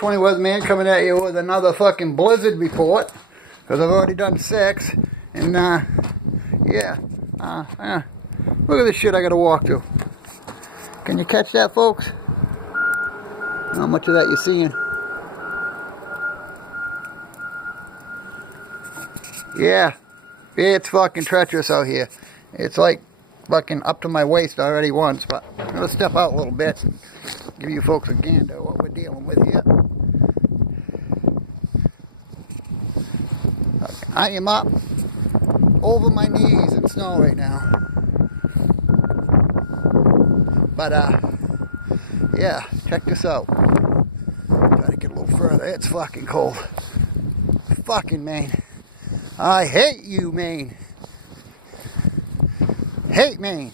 420 weatherman coming at you with another fucking blizzard report, because I've already done 6, and yeah, look at this shit I gotta walk through. Can you catch that, folks? How much of that you're seeing? Yeah, it's fucking treacherous out here. It's like fucking up to my waist already once, but I'm gonna step out a little bit and give you folks a gander of what we're dealing with here. I am up over my knees in snow right now. But yeah, check this out. Try to get a little further. It's fucking cold. Fucking Maine. I hate you, Maine. Hate Maine.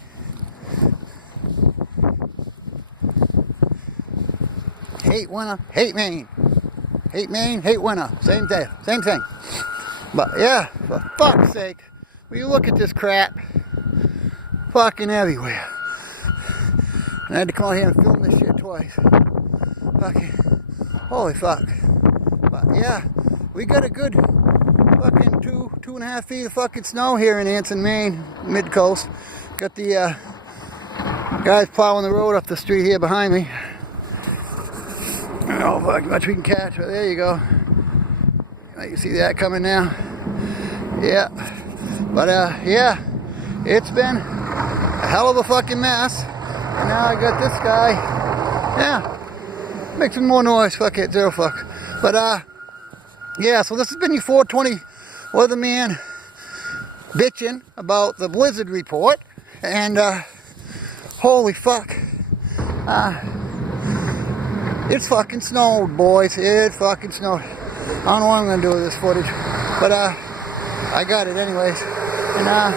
Hate winter, hate Maine. Hate Maine, hate winter. Same thing, same thing. But yeah, for fuck's sake, will you look at this crap? Fucking everywhere. And I had to come out here and film this shit twice. Fucking, holy fuck. But yeah, we got a good fucking 2.5 feet of fucking snow here in Anson, Maine, mid-coast. Got the guys plowing the road up the street here behind me. Oh, fuck, much we can catch. But there you go. You see that coming now? Yeah. But yeah, it's been a hell of a fucking mess. And now I got this guy. Yeah. Make some more noise. Fuck it. Zero fuck. But yeah, so this has been your 420 weatherman bitching about the blizzard report. And holy fuck. It's fucking snowed, boys. It fucking snowed. I don't know what I'm gonna do with this footage, but I got it anyways. And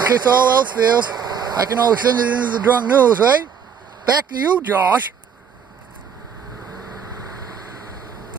in case all else fails, I can always send it into the drunk news, right? Back to you, Josh.